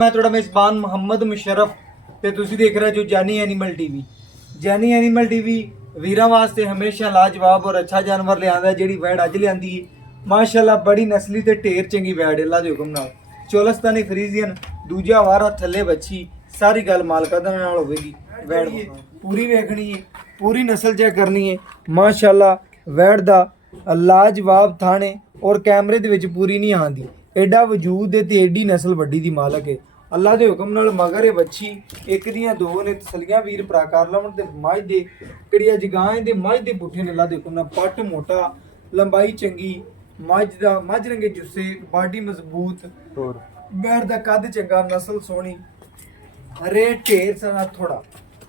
मैं थोड़ा मेज़बान ਮੁਹੰਮਦ ਮੁਸ਼ਰਫ ਤੇ ਤੁਸੀਂ ਦੇਖ ਰਹੇ ਜੋ ਜਾਨੀ ਐਨੀਮਲ ਟੀਵੀ। ਜਾਨੀ ਐਨੀਮਲ ਟੀਵੀ ਵੀਰਾਂ ਵਾਸਤੇ ਹਮੇਸ਼ਾ ਲਾਜਵਾਬ ਔਰ ਅੱਛਾ ਜਾਨਵਰ ਲਿਆਂਦਾ। ਜਿਹੜੀ ਵੈੜ ਅੱਜ ਲਿਆਂਦੀ ਹੈ ਮਾਸ਼ਾਅੱਲਾ ਬੜੀ ਨਸਲੀ ਤੇ ਢੇਰ ਚੰਗੀ ਵੈੜ ਅੱਲਾ ਦੇ ਹੁਕਮ ਨਾਲ। ਚੋਲਸਤਾਨੀ ਫਰੀਜ਼ੀਅਨ ਦੂਜਾ ਵਾਰਾ ਥੱਲੇ ਬੱਚੀ ਸਾਰੀ ਗੱਲ ਮਾਲਕਾਂ ਦੇ ਨਾਲ ਹੋਵੇਗੀ। ਵੈੜ ਪੂਰੀ ਵੇਖਣੀ ਹੈ, ਪੂਰੀ ਨਸਲ ਚੈੱਕ ਕਰਨੀ ਹੈ। ਮਾਸ਼ਾਅੱਲਾ ਵੈੜ ਦਾ ਲਾਜਵਾਬ ਥਾਣੇ ਔਰ ਕੈਮਰੇ ਦੇ ਵਿੱਚ ਪੂਰੀ ਨਹੀਂ ਆਉਂਦੀ। ਐਡਾ ਵਜੂਦ ਹੈ ਤੇ ਐਡੀ ਨਸਲ ਵੱਡੀ ਦੀ ਮਾਲਕ ਹੈ। ਅੱਲਾ ਦੇ ਹੁਕਮ ਨਾਲ ਮਗਰ ਇਹ ਬੱਚੀ ਇੱਕ ਦੀਆਂ ਦੋ ਨੇ ਤਸਲੀਆਂ ਵੀਰ ਭਰਾ ਕਰ ਲਵਣ ਤੇ ਮੱਝ ਦੇ ਕਿਹੜੀਆਂ ਜਗਾਂ ਦੇ ਮੱਝ ਦੇ ਪੁੱਠੇ ਨੇ। ਅੱਲਾ ਦੇ ਹੁਕਮ ਨਾਲ ਪੱਟ ਮੋਟਾ, ਲੰਬਾਈ ਚੰਗੀ, ਮੱਝ ਰੰਗੇ ਜੁੱਸੇ, ਬਾਡੀ ਮਜ਼ਬੂਤ, ਬੈੜ ਦਾ ਕੱਦ ਚੰਗਾ, ਨਸਲ ਸੋਹਣੀ, ਰੇਟ ਢੇਰ ਸਾਰਾ ਥੋੜਾ।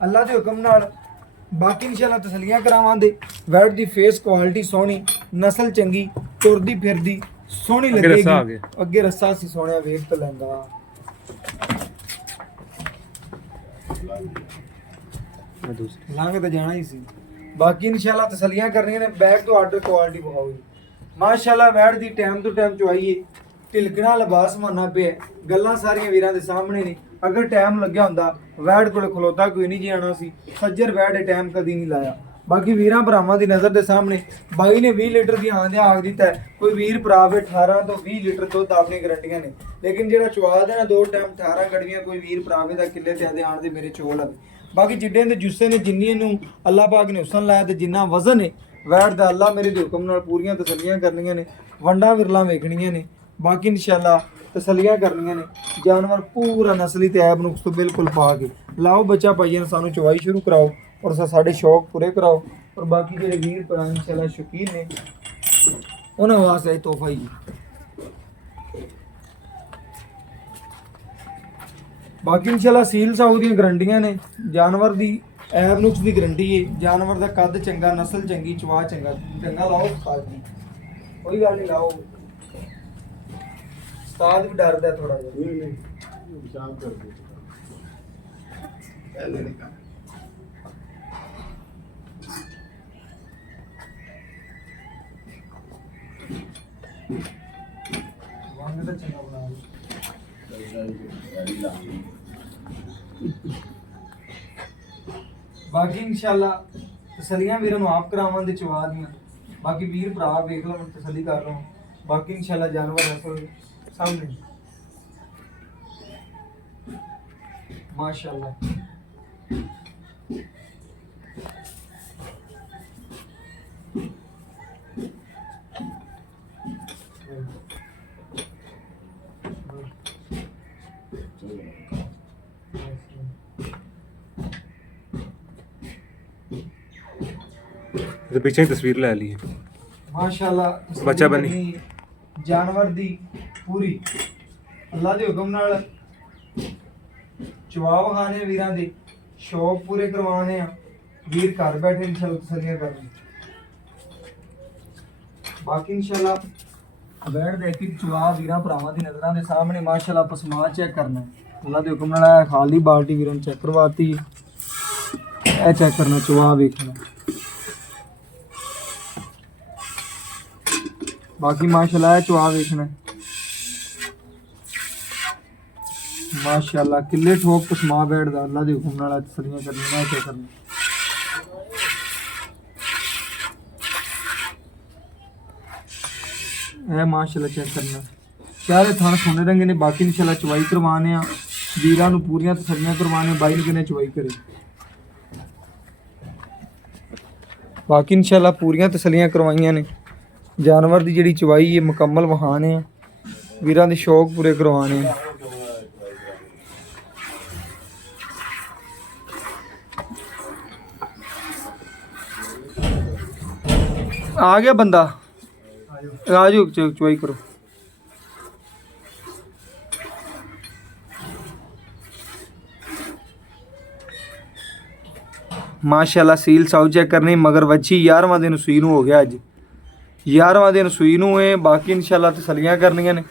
ਅੱਲਾ ਦੇ ਹੁਕਮ ਨਾਲ ਬਾਕੀ ਇਨਸ਼ਾਅੱਲਾ ਤਸਲੀਆਂ ਕਰਾਵਾਂਗੇ। ਵੈੜ ਦੀ ਫੇਸ ਕੁਆਲਿਟੀ ਸੋਹਣੀ, ਨਸਲ ਚੰਗੀ, ਤੁਰਦੀ ਫਿਰਦੀ ਸੋਹਣੀ ਲੱਗੇਗੀ। ਅੱਗੇ ਰੱਸਾ ਸੀ ਸੋਹਣਿਆ ਵੇਖ ਤਾਂ ਲੈਂਦਾ। ਲੰਘ ਤਾਂ ਜਾਣਾ ਹੀ ਸੀ। ਬਾਕੀ ਇਨਸ਼ਾਅੱਲਾ ਤਸਲੀਆਂ ਕਰਨੀਆਂ ਨੇ। ਬੈਗ ਤੋਂ ਆਰਡਰ ਕੁਆਲਿਟੀ ਵਿਖਾਓ। ਮਾਸ਼ਾਅੱਲਾ ਵੈੜ ਦੀ ਟਾਈਮ ਤੋਂ ਟਾਈਮ ਚੁਆਈਏ, ਢਿਲਕਣਾ ਲਿਬਾਸ ਮੰਨਣਾ ਪਿਆ। ਗੱਲਾਂ ਸਾਰੀਆਂ ਵੀਰਾਂ ਦੇ ਸਾਹਮਣੇ ਨੇ। ਅਗਰ ਟਾਈਮ ਲੱਗਿਆ ਹੁੰਦਾ ਵੈੜ ਕੋਲ ਖਲੋਤਾ ਕੋਈ ਨਹੀਂ ਜੀ ਆਣਾ ਸੀ। ਸੱਜਰ ਵੈੜ ਦੇ ਟਾਈਮ ਕਦੀ ਨਹੀਂ ਲਾਇਆ। ਬਾਕੀ ਵੀਰਾਂ ਭਰਾਵਾਂ ਦੀ ਨਜ਼ਰ ਦੇ ਸਾਹਮਣੇ ਬਾਈ ਨੇ 20 ਲੀਟਰ ਦੀ ਆਂਦਿਆਂ ਆਖ ਦਿੱਤਾ। ਕੋਈ ਵੀਰ ਭਰਾ ਵੇ 18 ਤੋਂ 20 ਲੀਟਰ ਦੁੱਧ ਆਪਣੀ ਗਰੰਟੀਆਂ ਨੇ। ਲੇਕਿਨ ਜਿਹੜਾ ਚੁਆ ਦੇਣਾ ਦੋ ਟਾਈਮ 18 ਗੜਵੀਆਂ ਕੋਈ ਵੀਰ ਭਰਾ ਵੇ ਦਾ ਕਿੱਲੇ ਤੇ ਆਦੇ ਆਣ ਦੇ ਮੇਰੇ ਚੋਲ ਆਵੇ। ਬਾਕੀ ਜਿੱਡੇ ਦੇ ਜੁੱਸੇ ਨੇ ਜਿੰਨੀ ਨੂੰ ਅੱਲਾਹ ਪਾਕ ਨੇ ਹੁਸਨ ਲਾਇਆ ਤੇ ਜਿੰਨਾ ਵਜ਼ਨ ਹੈ ਵੈੜ ਦਾ ਅੱਲਾਹ ਮੇਰੇ ਦੇ ਹੁਕਮ ਨਾਲ ਪੂਰੀਆਂ ਤਸੱਲੀਆਂ ਕਰਨੀਆਂ ਨੇ। ਵੰਡਾ ਵਿਰਲਾ ਵੇਖਣੀਆਂ ਨੇ। ਬਾਕੀ ਇਨਸ਼ਾਅੱਲਾ ਤਸੱਲੀਆਂ ਕਰਨੀਆਂ ਨੇ। ਜਾਨਵਰ ਪੂਰਾ ਨਸਲੀ ਤੇ ਐਬ ਨੁਕਸ ਤੋਂ ਬਿਲਕੁਲ ਪਾ ਕੇ ਲਾਓ ਬੱਚਾ ਭਾਈਆਂ ਸਾਨੂੰ ਚਵਾਈ ਸ਼ੁਰੂ ਕਰਾਓ ਔਰ ਸਾਡੇ ਸ਼ੌਕ ਪੂਰੇ ਕਰਾਓ। ਔਰ ਬਾਕੀ ਜਿਹੜੇ ਵੀਰ ਭਰਾ ਇਨਸ਼ਾਅੱਲਾ ਸ਼ੌਕੀਨ ਨੇ ਉਹਨਾਂ ਵਾਸਤੇ ਇਹ ਤੋਹਫਾ ਹੀ। ਬਾਕੀ ਇਨਸ਼ਾਅੱਲਾ ਸੀਲ ਸਾਊ ਦੀਆਂ ਗਰੰਟੀਆਂ ਨੇ। ਜਾਨਵਰ ਦੀ ਐਬ ਨੁਕਸ ਦੀ ਗਰੰਟੀ ਹੈ। ਜਾਨਵਰ ਦਾ ਕੱਦ ਚੰਗਾ, ਨਸਲ ਚੰਗੀ, ਚਵਾ ਚੰਗਾ ਲਾਓ ਉਸਤਾਦ ਜੀ। ਕੋਈ ਗੱਲ ਨਹੀਂ ਲਾਓ। ਉਸਤਾਦ ਵੀ ਡਰਦਾ ਥੋੜਾ ਜਿਹਾ। ਸ਼ਾਂਤ ਕਰ ਦੇ ਵਾਂਗ ਦਾ ਚੰਗਾ ਬਣਾ। ਬਾਕੀ ਇਨਸ਼ਾਅੱਲਾ ਤਸਲੀਆਂ ਵੀਰਾਂ ਨੂੰ ਆਪ ਕਰਾਵਾਂਗੇ ਚਵਾ ਦੀਆਂ। ਬਾਕੀ ਵੀਰ ਭਰਾ ਵੇਖ ਲਓ ਤਸੱਲੀ ਕਰ ਲਓ। ਬਾਕੀ ਇਨਸ਼ਾਅੱਲਾ ਜਾਨਵਰ ਨਸਲ ਸਾਹਮਣੇ ਮਾਸ਼ਾਅੱਲਾ। तो पीछे ही तस्वीर ले ली है माशाअल्लाह। बच्चा बनी जानवर दी पूरी अल्लाह दे हुक्म नाल चवाव खाने वीरां दे शौक पूरे करवाने आ। वीर घर बैठे इंशाअल्लाह तसल्लियां करन। बाकी इंशाअल्लाह वैड़ दे के चवाव वीरां भरावां दी नज़रां दे सामने माशाअल्लाह पसमा चेक करना। अल्लाह दे हुक्म नाल खाली बाल्टी वीरां चेक करवाती। ए चेक करना चवाव देखना। बाकी माशाअल्लाह चवा वेखना माशाअल्लाह किले ठोक पसमा बैठ दा। अल्लाह दे हुक्म नाल तसल्लियां करनी क्या करना। ए माशाअल्लाह चेक करना सारे थान सोने रंगे ने। बाकी इंशाअल्लाह चवाई करवाने आ वीरां नूं पूरियां तसल्लियां करवाने। बाई किने चवाई करे। बाकी इंशाअल्लाह पूरियां तसल्लियां करवाइयां ने। जानवर की जी चवाई है मुकम्मल वहाने वीरां दे शौक पूरे करवाने। आ गया बंदा आ जाओ चवाई करो। माशाअल्लाह सील साउ चेक करनी। मगर वच्छी 11वां दिन सूई नूं हो गया। अज 11वां दिन सूई नूं है। बाकी इंशाअल्लाह तसल्लियां करनियां ने।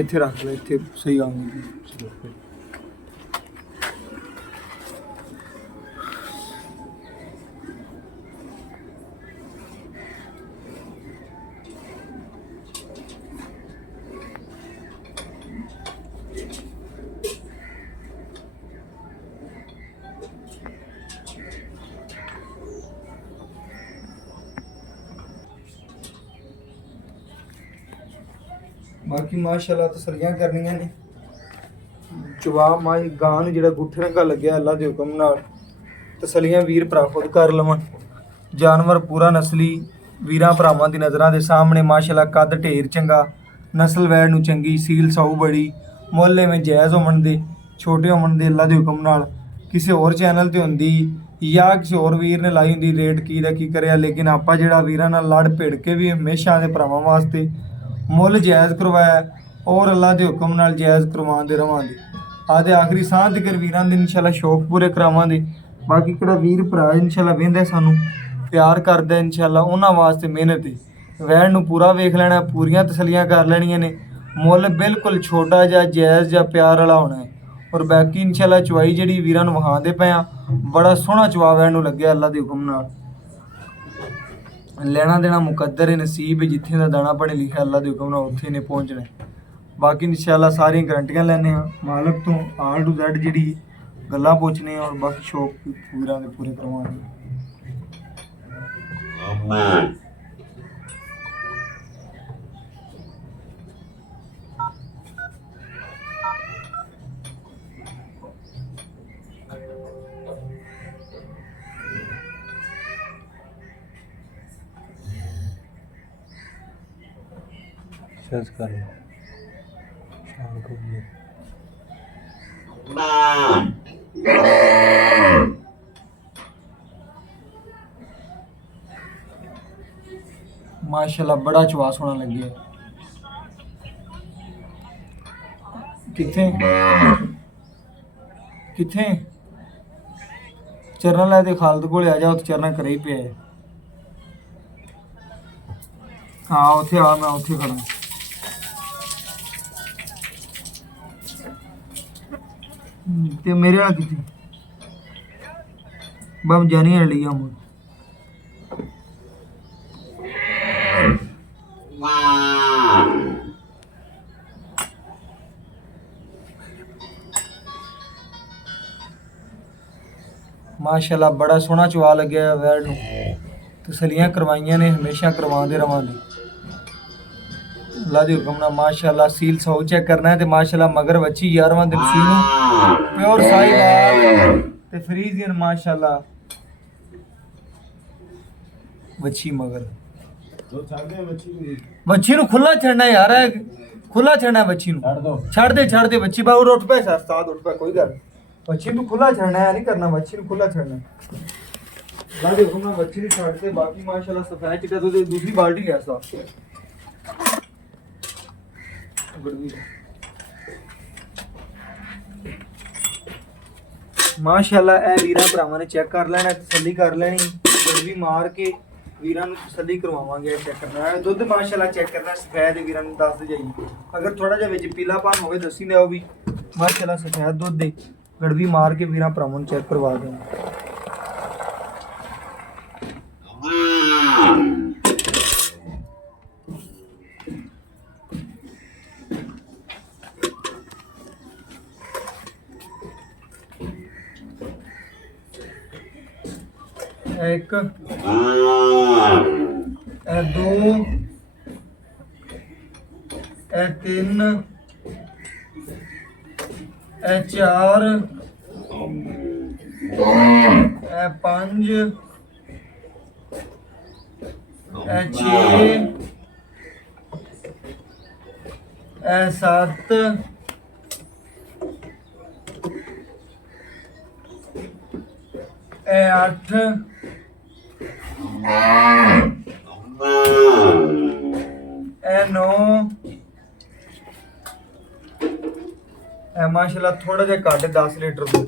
इत्थे रख ले इत्थे सही आऊंगी। ਬਾਕੀ ਮਾਸ਼ਾਅੱਲਾ ਤਸੱਲੀਆਂ ਕਰਨੀਆਂ ਨੇ। ਜਵਾਬ ਮਾਈ ਗਾਂ ਨੂੰ ਜਿਹੜਾ ਗੁੱਠੇ ਰੰਗਾ ਲੱਗਿਆ ਅੱਲਾ ਦੇ ਹੁਕਮ ਨਾਲ ਤਸੱਲੀਆਂ ਵੀਰ ਭਰਾ ਖੁਦ ਕਰ ਲਵਣ। ਜਾਨਵਰ ਪੂਰਾ ਨਸਲੀ ਵੀਰਾਂ ਭਰਾਵਾਂ ਦੀ ਨਜ਼ਰਾਂ ਦੇ ਸਾਹਮਣੇ ਮਾਸ਼ਾਅੱਲਾ ਕੱਦ ਢੇਰ ਚੰਗਾ, ਨਸਲ ਵੈੜ ਨੂੰ ਚੰਗੀ, ਸੀਲ ਸਾਊ ਬੜੀ, ਮੁੱਲ ਐਵੇਂ ਜਾਇਜ਼ ਹੋਣ ਦੇ, ਛੋਟੇ ਹੋਣ ਦੇ ਅੱਲਾ ਦੇ ਹੁਕਮ ਨਾਲ। ਕਿਸੇ ਹੋਰ ਚੈਨਲ ਤੇ ਹੁੰਦੀ ਜਾਂ ਕਿਸੇ ਹੋਰ ਵੀਰ ਨੇ ਲਾਈ ਹੁੰਦੀ ਰੇਟ ਕੀ ਦਾ ਕੀ ਕਰਿਆ, ਲੇਕਿਨ ਆਪਾਂ ਜਿਹੜਾ ਵੀਰਾਂ ਨਾਲ ਲੜ ਭਿੜ ਕੇ ਵੀ ਹਮੇਸ਼ਾ ਦੇ ਭਰਾਵਾਂ ਵਾਸਤੇ ਮੁੱਲ ਜਾਇਜ਼ ਕਰਵਾਇਆ ਔਰ ਅੱਲਾ ਦੇ ਹੁਕਮ ਨਾਲ ਜਾਇਜ਼ ਕਰਵਾਉਂਦੇ ਰਵਾਂਗੇ। ਆਦੇ ਆਖਰੀ ਸਾਹ ਤੱਕ ਵੀਰਾਂ ਦੇ ਇਨਸ਼ਾਅੱਲਾ ਸ਼ੌਕ ਪੂਰੇ ਕਰਾਵਾਂਗੇ। ਬਾਕੀ ਕਿਹੜਾ ਵੀਰ ਭਰਾ ਇਨਸ਼ਾਅੱਲਾ ਵੇਂਦੇ ਸਾਨੂੰ ਪਿਆਰ ਕਰਦਾ ਇਨਸ਼ਾਅੱਲਾ ਉਹਨਾਂ ਵਾਸਤੇ ਮਿਹਨਤ ਹੈ। ਵੈਣ ਨੂੰ ਪੂਰਾ ਵੇਖ ਲੈਣਾ, ਪੂਰੀਆਂ ਤਸੱਲੀਆਂ ਕਰ ਲੈਣੀਆਂ ਨੇ। ਮੁੱਲ ਬਿਲਕੁਲ ਛੋਟਾ ਜਾਂ ਜਾਇਜ਼ ਜਾਂ ਪਿਆਰ ਵਾਲਾ ਹੋਣਾ ਹੈ। ਔਰ ਬਾਕੀ ਇਨਸ਼ਾਅੱਲਾ ਚਵਾਈ ਜਿਹੜੀ ਵੀਰਾਂ ਨੂੰ ਵਿਖਾਉਂਦੇ ਪਏ ਆ ਬੜਾ ਸੋਹਣਾ ਚਵਾ ਵੈਣ ਨੂੰ ਲੱਗਿਆ ਅੱਲਾ ਦੇ ਹੁਕਮ ਨਾਲ। ਲੈਣਾ ਦੇਣਾ ਮੁਕੱਦਰ ਹੈ, ਨਸੀਬ ਹੈ, ਜਿੱਥੇ ਦਾ ਦਾਣਾ ਪੜੇ ਲਿਖਿਆ ਅੱਲਾ ਦੇ ਹੁਕਮ ਨਾਲ ਉੱਥੇ ਨੇ ਪਹੁੰਚਣਾ। ਬਾਕੀ ਇਨਸ਼ਾਅੱਲਾ ਸਾਰੀਆਂ ਗਰੰਟੀਆਂ ਲੈਣੇ ਆ ਮਾਲਕ ਤੋਂ A to Z ਜਿਹੜੀ ਗੱਲਾਂ ਪੁੱਛਣੇ ਆ ਔਰ ਬਾਕੀ ਸ਼ੌਕ ਪੂਰਾ ਦੇ ਪੂਰੇ ਕਰਵਾਉਣੇ। सर्च कर लो शाम को ये माशाल्लाह बड़ा चवा सोना लग गया। किथे किथे चरना लै ते खालद कोले आ जा, उत्थे चरना करे ही पिया है। हाँ उत्थे आ, मैं उत्थे खड़ा। ते मेरे वाला किथे बम जानी है लिया मुझ माशाल्लाह बड़ा सोहना चवा लग्या वैड़ नूं। तसलियां करवाइयां ने, हमेशा करवाते रवांगे अल्लाह दे हुक्म नाल। माशाल्लाह सील सौ चेक करना है ते माशाल्लाह मगर बच्ची 11वां दिन सी नूं प्योर साहिवाल ते फ्रीजियन माशाल्लाह बच्ची मगर बच्ची नूं खुला छड़ना यार है, खुला छड़ना बच्ची नूं छड़ दे बच्ची बाहर उठ पे उस्ताद उठ पे कोई गल बच्ची नूं खुला छड़ना है, नहीं करना बच्ची नूं खुला छड़ना अल्लाह दे हुक्म नाल बच्ची नूं छड़ के बाकी माशाल्लाह सफेद चिट्टा तो दूसरी बाल्टी है साहब माशाल्लाह ए वीरा भरावां ने चेक कर लेना, तसल्ली कर लेनी, गड़वी मार के वीरां नूं तसल्ली करवावांगे। चेक करना है दुध माशाल्लाह चेक करना सफेद वीरां नूं दस दे जाइए, अगर थोड़ा जिहा विच पीलापन होवे दसी दिओ भी। माशाल्लाह सफेद दुध दे गड़वी मार के वीरां भरावां नूं चेक करवा देना। एक ए दो ए तीन ए चार ए पांच ए छे ए सत्त ए अठ ए नौ माशाल्लाह थोड़ा जिहा घट 10 लीटर दूध।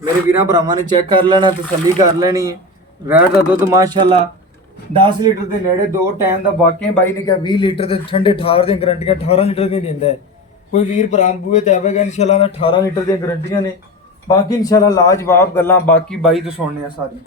मेरे वीरां भरावां ने चेक कर लेना, तसल्ली कर लेनी है। वैट दा दुध माशाल्लाह 10 लीटर के नेड़े दो टाइम का बाकी बाई ने कहा 20 लीटर के ठंडे ठार दी गारंटियां 18 लीटर की दिंदा है। कोई वीर भरा बूहे ते आवेगा इंशाल्लाह 18 लीटर दी गारंटियां ने। बाकी इंशाल्लाह लाजवाब गल्लां बाकी बाई तो सुनने सारी।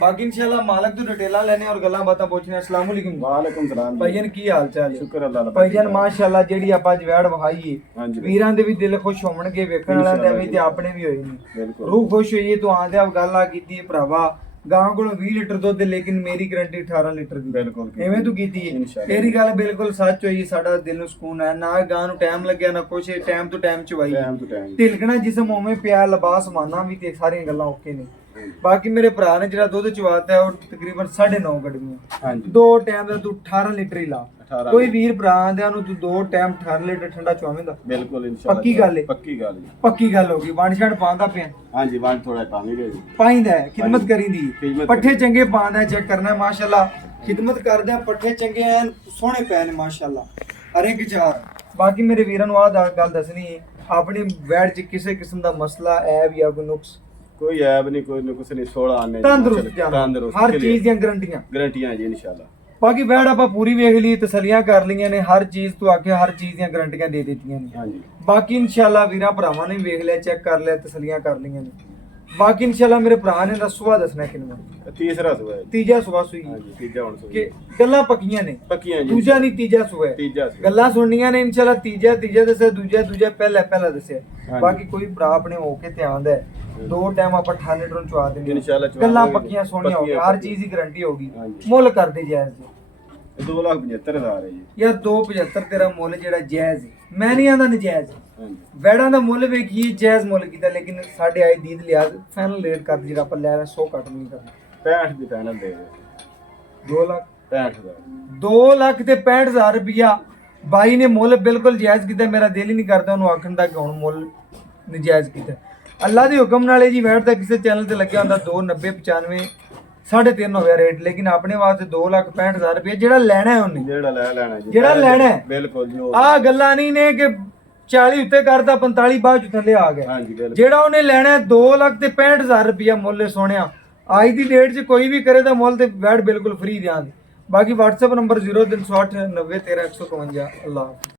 बाकी इंशाल्लाह मालक तो डिटेलां लेने और गल्लां बातां पूछने। अस्सलाम वालेकुम। वालेकुम सलाम भाईजान की हाल चाल है? शुक्र अल्लाह दा भाईजान माशाल्लाह जेड़ी ਆਪਾਂ ਅੱਜ ਵੈੜ ਵਹਾਈ ਏ ਹਾਂਜੀ ਵੀਰਾਂ ਦੇ ਵੀ ਦਿਲ ਖੁਸ਼ ਹੋਣਗੇ ਵੇਖਣ ਵਾਲਿਆਂ ਦੇ ਵੀ ਤੇ ਆਪਣੇ ਵੀ ਹੋਏ ਨੇ। ਬਿਲਕੁਲ ਰੂਹ ਖੁਸ਼ ਹੋਈ ਏ। ਤੂੰ ਆਂਦਿਆਂ ਗੱਲ ਆ ਕੀਤੀ ਏ ਭਰਾਵਾ ਗਾਂ ਕੋਲੋਂ 20 ਲੀਟਰ ਦੁੱਧ ਹੈ, ਲੇਕਿਨ ਮੇਰੀ ਗਰੰਟੀ 18 ਲੀਟਰ ਦੀ। ਬਿਲਕੁਲ ਕੀਤੀ। ਐਵੇਂ ਤੂੰ ਕੀਤੀ ਹੈ, ਇਨਸ਼ਾਅੱਲਾ। ਤੇਰੀ ਗੱਲ ਬਿਲਕੁਲ ਸੱਚ ਹੋਈ, ਸਾਡਾ ਦਿਲ ਨੂੰ ਸਕੂਨ ਹੈ। ਨਾ ਗਾਂ ਨੂੰ ਟਾਈਮ ਲੱਗਿਆ, ਨਾ ਕੁਛ, ਟਾਈਮ ਤੋਂ ਟਾਈਮ ਚਵਾਈ, ਟਾਈਮ ਤੋਂ ਟਾਈਮ। ਢਿਲਕਣਾ ਜਿਸਮ ਉਵੇਂ ਪਿਆ, ਲਿਬਾਸ ਮਾਨਾ ਵੀ, ਤੇ ਸਾਰੀਆਂ ਗੱਲਾਂ ਓਕੇ ਨੇ। ਬਾਕੀ ਮੇਰੇ ਭਰਾ ਨੇ ਜਿਹੜਾ ਦੁੱਧ ਚਵਾਤਾ ਉਹ ਤਕਰੀਬਨ 9.5 ਗੱਡੀਆਂ, ਹਾਂਜੀ 2 ਟਾਈਮ ਦਾ ਤੂੰ 18 ਲੀਟਰ ਹੀ ਲਾ। 18 ਕੋਈ ਵੀਰ ਭਰਾ ਆਂਦਿਆਂ ਨੂੰ ਤੂੰ 2 ਟਾਈਮ 18 ਲੀਟਰ ਠੰਡਾ ਚਵਾਵੇਂਗਾ। ਬਿਲਕੁਲ ਇਨਸ਼ਾਅੱਲਾ। ਪੱਕੀ ਗੱਲ ਹੈ। ਪੱਕੀ ਗੱਲ ਜੀ। ਪੱਕੀ ਗੱਲ ਹੋ ਗਈ। ਵੰਡ ਛੱਡ ਪਾਉਂਦਾ ਪਿਆ, ਹਾਂਜੀ ਵੰਡ ਥੋੜਾ ਪਾਵੇਂਗੇ ਜੀ। ਪਾਈਂਦਾ ਹੈ, ਖਿਦਮਤ ਹਾਂਜੀ। ਕਰੀਦੀ, ਖਿਦਮਤ ਪੱਠੇ ਚੰਗੇ ਪਾਉਂਦਾ, ਚੈੱਕ ਕਰਨਾ ਮਾਸ਼ਾਅੱਲਾ, ਖਿਦਮਤ ਕਰਦੇ ਆ, ਪੱਠੇ ਚੰਗੇ ਐਨ ਸੋਹਣੇ ਪੈ ਨੇ ਮਾਸ਼ਾਅੱਲਾ, ਹਰ ਇੱਕ ਚਾਰ। ਬਾਕੀ ਮੇਰੇ ਵੀਰਾਂ ਨੂੰ ਆਹ ਗੱਲ ਦੱਸਣੀ ਹੈ, ਆਪਣੀ ਵੈੜ 'ਚ ਕਿਸੇ ਕਿਸਮ ਦਾ ਮਸਲਾ ਐਬ ਜਾਂ ਕੋਈ ਨੁਕਸ, ਕੋਈ ਐਬ ਨਹੀਂ, ਕੋਈ ਨੁਕਸ ਨਹੀਂ, 16 ਆਨੇ ਜੀ। ਤੰਦਰੁਸਤ ਜਾਨਵਰ, ਤੰਦਰੁਸਤ ਹਰ clear। ਚੀਜ਼ ਦੀਆਂ ਗਰੰਟੀਆਂ। ਗਰੰਟੀਆਂ ਜੀ ਇਨਸ਼ਾਅੱਲਾ। ਬਾਕੀ ਵੈੜ ਆਪਾਂ ਪੂਰੀ ਵੇਖ ਲਈ, ਤਸੱਲੀਆਂ ਕਰ ਲਈਆਂ ਨੇ, ਹਰ ਚੀਜ਼ ਤੋਂ ਆਖਿਆ ਹਰ ਚੀਜ਼ ਦੀਆਂ ਗਰੰਟੀਆਂ ਦੇ ਦਿੱਤੀਆਂ ਨੇ। ਹਾਂਜੀ ਬਾਕੀ ਇਨਸ਼ਾਅੱਲਾ ਵੀਰਾਂ ਭਰਾਵਾਂ ਨੇ ਵੇਖ ਲਿਆ, ਚੈੱਕ ਕਰ ਲਿਆ, ਤਸੱਲੀਆਂ ਕਰ ਲਈਆਂ ਨੇ। ਬਾਕੀ ਇਨਸ਼ਾਅੱਲਾ ਮੇਰੇ ਭਰਾ ਨੇ ਰਸੂਆ ਦੱਸਣਾ ਕਿੰਨਾ, ਤੀਸਰਾ ਸੂਆ ਹੈ ਜੀ। ਤੀਜਾ ਸੁਆ ਸੂਈ ਹਾਂਜੀ ਤੀਜਾ ਹੁਣ ਸੂਆ ਕਿ ਗੱਲਾਂ ਪੱਕੀਆਂ ਨੇ, ਪੱਕੀਆਂ ਜੀ। ਦੂਜਾ ਨਹੀਂ ਤੀਜਾ ਸੁਆ ਹੈ। ਤੀਜਾ ਸੂਆ। ਗੱਲਾਂ ਸੁਣਨੀਆਂ ਨੇ ਇਨਸ਼ਾਅੱਲਾ, ਤੀਜਾ ਦੱਸਿਆ, ਦੂਜਾ ਪਹਿਲਾ ਦੱਸਿਆ। ਹਾਂਜੀ। ਬਾਕੀ ਕੋਈ ਭਰਾ ਆਪਣੇ ਹੋ ਕੇ ਧਿਆਨ ਦੇ, 2 ਟਾਈਮ ਆਪਾਂ 18 ਲੀਟਰ ਨੂੰ ਚਵਾ ਦਿੰਦੇ ਇਨਸ਼ਾਅੱਲਾ ਚਵਾ ਗੱਲਾਂ ਦਾਂਗੇ। ਪੱਕੀਆਂ ਸੋਹਣੀਆਂ ਹੋ ਗਈਆਂ, ਹਰ ਚੀਜ਼ ਦੀ ਗਾਰੰਟੀ ਹੋਗੀ। ਹਾਂਜੀ। ਮੁੱਲ ਕਰਦੇ ਜਾਇਜ਼ ਜੀ 2,75,000 ਹੈ ਜੀ। ਯਾਰ 275 ਤੇਰਾ ਮੁੱਲ ਜਿਹੜਾ ਜਾਇਜ਼ ਹੈ, ਮੈਂ ਨਹੀਂ ਆਂਦਾ ਨਜਾਇਜ਼। ਹਾਂਜੀ ਵੈੜਾਂ ਦਾ ਮੁੱਲ ਵੇਖੀਏ, ਜਾਇਜ਼ ਮੁੱਲ ਕੀਤਾ, ਲੇਕਿਨ ਸਾਡੇ ਆਏ ਦੀਦ ਲਿਆਜ਼ ਫਾਈਨਲ ਰੇਟ ਕਰ ਜਿਹੜਾ ਆਪਾਂ ਲੈ ਰਹੇ 100 ਘੱਟ ਨਹੀਂ ਕਰਨਾ। 65 ਦੀ ਫਾਈਨਲ ਦੇ ਦੇ। 2 ਲੱਖ 65,000। 2 ਲੱਖ ਤੇ 65,000 ਰੁਪਇਆ ਬਾਈ ਨੇ ਮੁੱਲ ਬਿਲਕੁਲ ਜਾਇਜ਼ ਕੀਤਾ। ਮੇਰਾ ਦਿਲ ਹੀ ਨਹੀਂ ਕਰਦਾ ਉਹਨੂੰ ਆਖਣ ਦਾ ਕਿ ਹੁਣ ਮੁੱਲ ਨਜਾਇਜ਼ ਕੀਤਾ। ਅੱਲਾ ਦੇ ਹੁਕਮ ਨਾਲ ਇਹ ਜੀ ਵੈਟ ਤਾਂ ਕਿਸੇ ਚੈਨਲ ਤੇ ਲੱਗਿਆ ਹੁੰਦਾ 2,90,95 3.5 ਹੋ ਗਿਆ ਰੇਟ, ਲੇਕਿਨ ਆਪਣੇ ਵਾਸਤੇ 2,65,000 ਰੁਪਇਆ ਜਿਹੜਾ ਲੈਣਾ ਹੈ ਉਹਨੇ, ਜਿਹੜਾ ਲੈਣਾ ਜੀ। ਜਿਹੜਾ ਲੈਣਾ ਹੈ। ਬਿਲਕੁਲ ਜੀ। ਆਹ ਗੱਲਾਂ ਨਹੀਂ ਨੇ ਕਿ 40 ਉੱਤੇ ਕਰਦਾ 45 ਬਾਅਦ ਚ ਥੱਲੇ ਆ ਗਿਆ। ਹਾਂਜੀ ਬਿਲਕੁਲ। ਜਿਹੜਾ ਉਹਨੇ ਲੈਣਾ 2,65,000 ਰੁਪਇਆ ਮੁੱਲ ਸੋਹਣਿਆ। ਅੱਜ ਦੀ ਡੇਟ 'ਚ ਕੋਈ ਵੀ ਕਰੇ ਤਾਂ ਮੁੱਲ ਤੇ ਵੈਟ ਬਿਲਕੁਲ ਫ੍ਰੀ ਦਿਆਂਗੇ। ਬਾਕੀ WhatsApp ਨੰਬਰ 0308 90 13 152। ਅੱਲਾਹ।